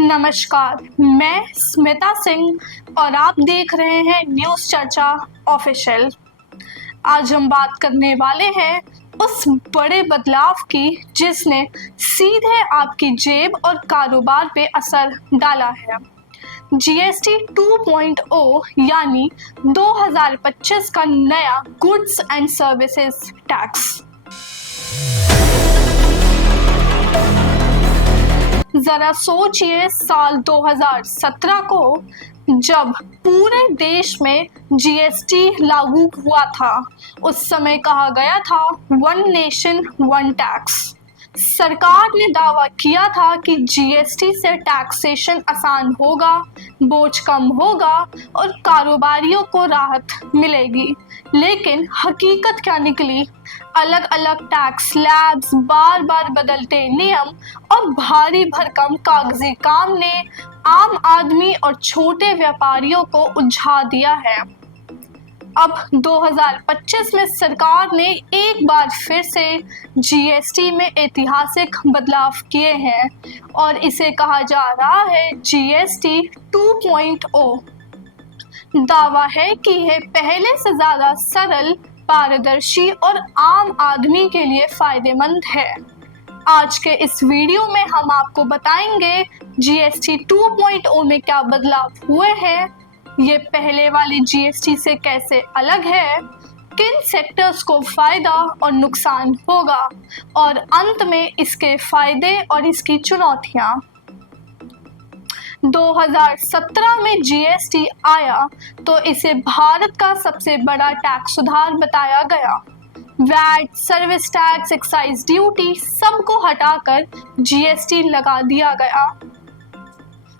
नमस्कार, मैं स्मिता सिंह और आप देख रहे हैं न्यूज़ चर्चा ऑफिशियल। आज हम बात करने वाले हैं उस बड़े बदलाव की जिसने सीधे आपकी जेब और कारोबार पे असर डाला है। जीएसटी 2.0 यानी 2025 का नया गुड्स एंड सर्विसेज टैक्स। जरा सोचिए, साल 2017 को जब पूरे देश में जीएसटी लागू हुआ था, उस समय कहा गया था वन नेशन वन टैक्स। सरकार ने दावा किया था कि जीएसटी से टैक्सेशन आसान होगा, बोझ कम होगा और कारोबारियों को राहत मिलेगी। लेकिन हकीकत क्या निकली? अलग अलग टैक्स स्लैब्स, बार बार बदलते नियम और भारी भरकम कागजी काम ने आम आदमी और छोटे व्यापारियों को उलझा दिया है। अब 2025 में सरकार ने एक बार फिर से जीएसटी में ऐतिहासिक बदलाव किए हैं और इसे कहा जा रहा है जीएसटी 2.0। दावा है कि यह पहले से ज़्यादा सरल, पारदर्शी और आम आदमी के लिए फायदेमंद है। आज के इस वीडियो में हम आपको बताएंगे जीएसटी 2.0 में क्या बदलाव हुए हैं, ये पहले वाली जीएसटी से कैसे अलग है, किन सेक्टर्स को फायदा और नुकसान होगा और अंत में इसके फायदे और इसकी चुनौतियां। 2017 में जीएसटी आया तो इसे भारत का सबसे बड़ा टैक्स सुधार बताया गया। VAT, service tax, excise duty सबको हटाकर जीएसटी लगा दिया गया।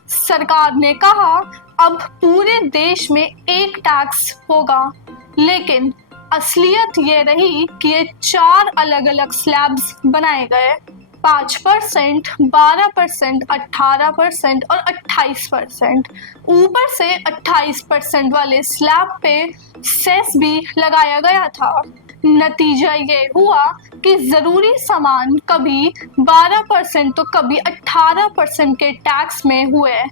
सरकार ने कहा अब पूरे देश में एक टैक्स होगा, लेकिन असलियत ये रही कि ये 4 अलग अलग स्लैब्स बनाए गए। 5%, 12%, 18% और 28%। ऊपर से 28% वाले स्लैब पे सेस भी लगाया गया था। नतीजा ये हुआ कि ज़रूरी सामान कभी 12% तो कभी 18% के टैक्स में हुए।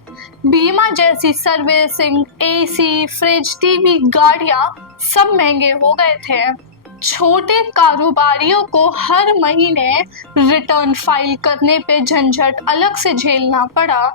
बीमा जैसी सर्विसिंग, एसी, फ्रिज, टीवी, गाड़ियाँ सब महंगे हो गए थे। छोटे कारोबारियों को हर महीने रिटर्न फाइल करने पे झंझट अलग से झेलना पड़ा।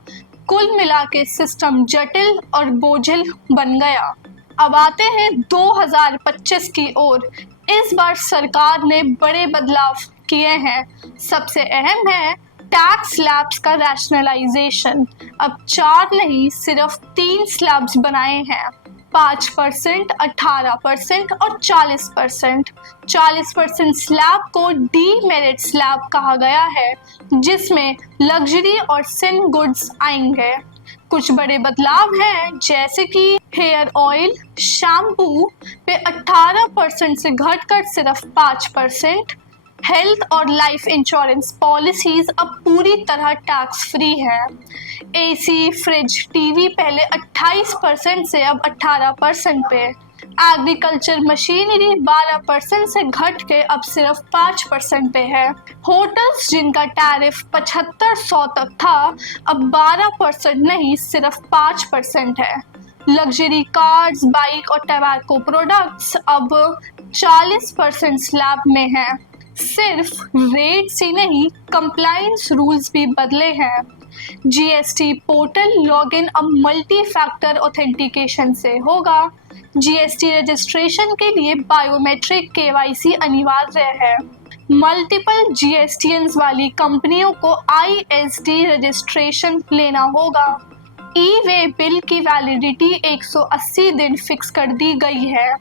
कुल मिला के सिस्टम जटिल और बोझिल बन गया। अब आते हैं 2025 की ओर। इस बार सरकार ने बड़े बदलाव किए हैं। सबसे अहम है टैक्स स्लैब्स का रैशनलाइजेशन। अब 4 नहीं, सिर्फ 3 स्लैब्स बनाए हैं। 5%, 18% और 40%। 40% स्लैब को डीमेरिट स्लैब कहा गया है, जिसमें लग्जरी और सिन गुड्स आएंगे। कुछ बड़े बदलाव हैं, जैसे कि हेयर ऑयल, शैम्पू पे 18% से घटकर सिर्फ 5%। हेल्थ और लाइफ इंश्योरेंस पॉलिसीज अब पूरी तरह टैक्स फ्री है। एसी, फ्रिज, टीवी पहले 28% से अब 18% पे। एग्रीकल्चर मशीनरी 12% से घट के अब सिर्फ 5% पे है। होटल्स जिनका टैरिफ 7500 तक था, अब 12% नहीं, सिर्फ 5% है। लग्जरी कार्स, बाइक और टबैको प्रोडक्ट्स अब 40% स्लैब में है। सिर्फ रेट्स ही नहीं, कंप्लायंस रूल्स भी बदले हैं। जीएसटी पोर्टल लॉगिन अब मल्टी फैक्टर ऑथेंटिकेशन से होगा। जीएसटी रजिस्ट्रेशन के लिए बायोमेट्रिक केवाईसी अनिवार्य है। मल्टीपल जीएसटीएन्स वाली कंपनियों को आईएसडी रजिस्ट्रेशन लेना होगा। ई वे बिल की वैलिडिटी 180 दिन फिक्स कर दी गई है।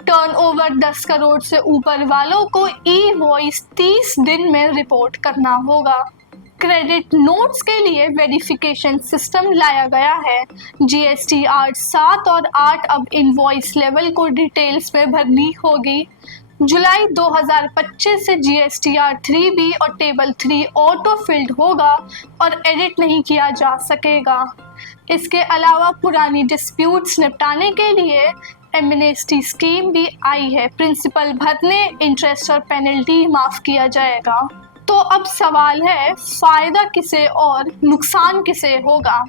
टर्नओवर 10 करोड़ से ऊपर वालों को ई वॉइस 30 दिन में रिपोर्ट करना होगा। क्रेडिट नोट्स के लिए वेरिफिकेशन सिस्टम लाया गया है। जीएसटीआर 7 और 8 अब इनवॉइस लेवल को डिटेल्स में भरनी होगी। जुलाई 2025 से जीएसटीआर 3B और टेबल 3 ऑटो फिल्ड होगा और एडिट नहीं किया जा सकेगा। इसके अलावा पुरानी डिस्प्यूट्स निपटाने के लिए एमनेस्टी स्कीम भी आई है। प्रिंसिपल भरने, इंटरेस्ट और पेनल्टी माफ़ किया जाएगा। तो अब सवाल है, फायदा किसे और नुकसान किसे होगा।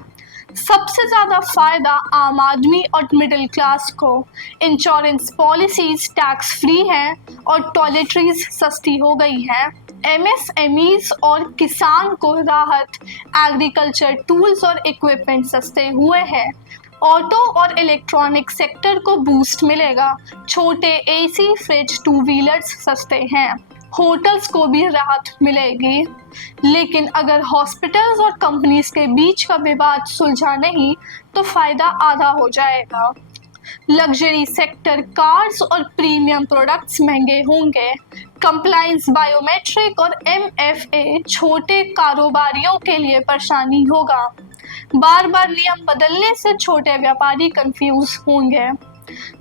सबसे ज्यादा फायदा आम आदमी और मिडिल क्लास को। इंश्योरेंस पॉलिसीज टैक्स फ्री हैं और टॉयलेटरीज सस्ती हो गई हैं। एमएसएमईज और किसान को राहत, एग्रीकल्चर टूल्स और इक्विपमेंट सस्ते हुए हैं। ऑटो और इलेक्ट्रॉनिक सेक्टर को बूस्ट मिलेगा। छोटे एसी, फ्रिज, टू व्हीलर्स सस्ते हैं। होटल्स को भी राहत मिलेगी। लेकिन अगर हॉस्पिटल्स और कंपनीज के बीच का विवाद सुलझा नहीं तो फायदा आधा हो जाएगा। लग्जरी सेक्टर, कार्स और प्रीमियम प्रोडक्ट्स महंगे होंगे। कंप्लायंस, बायोमेट्रिक और एमएफए छोटे कारोबारियों के लिए परेशानी होगा। बार बार नियम बदलने से छोटे व्यापारी कंफ्यूज होंगे।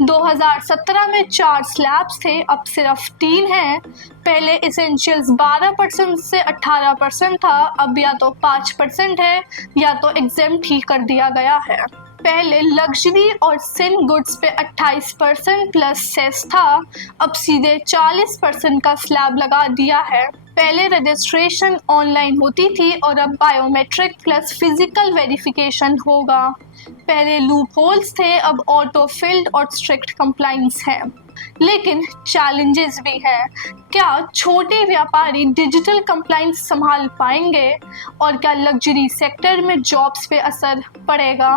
2017 में 4 स्लैब्स थे, अब सिर्फ 3 हैं। पहले इसेंशियल्स 12% से 18% था, अब या तो 5% है या तो एग्जेम्प्ट ही कर दिया गया है। पहले लग्जरी और सिन गुड्स पे 28% प्लस सेस था, अब सीधे 40% का स्लैब लगा दिया है। पहले रजिस्ट्रेशन ऑनलाइन होती थी और अब बायोमेट्रिक प्लस फिजिकल वेरिफिकेशन होगा। पहले लूप होल्स थे, अब ऑटो फिल्ड और स्ट्रिक्ट कंप्लाइंस है। लेकिन चैलेंजेस भी हैं। क्या छोटे व्यापारी डिजिटल कंप्लाइंस संभाल पाएंगे और क्या लग्जरी सेक्टर में जॉब्स पे असर पड़ेगा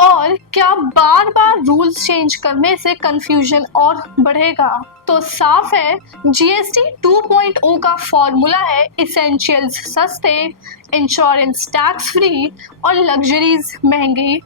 और क्या बार बार रूल्स चेंज करने से कंफ्यूजन और बढ़ेगा। तो साफ है, जीएसटी 2.0 का फॉर्मूला है इसेंशियल्स सस्ते, इंश्योरेंस टैक्स फ्री और लग्जरीज महंगी।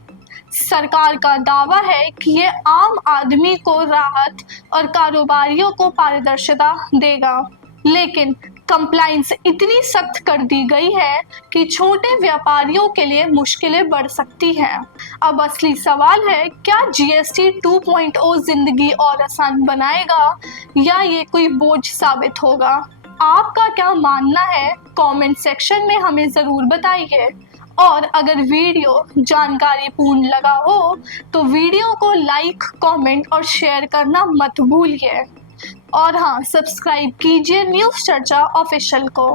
सरकार का दावा है कि ये आम आदमी को राहत और कारोबारियों को पारदर्शिता देगा। लेकिन कंप्लाइंस इतनी सख्त कर दी गई है कि छोटे व्यापारियों के लिए मुश्किलें बढ़ सकती हैं। अब असली सवाल है, क्या जीएसटी 2.0 जिंदगी और आसान बनाएगा या ये कोई बोझ साबित होगा। आपका क्या मानना है, कमेंट सेक्शन में हमें ज़रूर बताइए। और अगर वीडियो जानकारी पूर्ण लगा हो तो वीडियो को लाइक, कमेंट और शेयर करना मत भूलिए। और हाँ, सब्सक्राइब कीजिए न्यूज़ चर्चा ऑफिशियल को।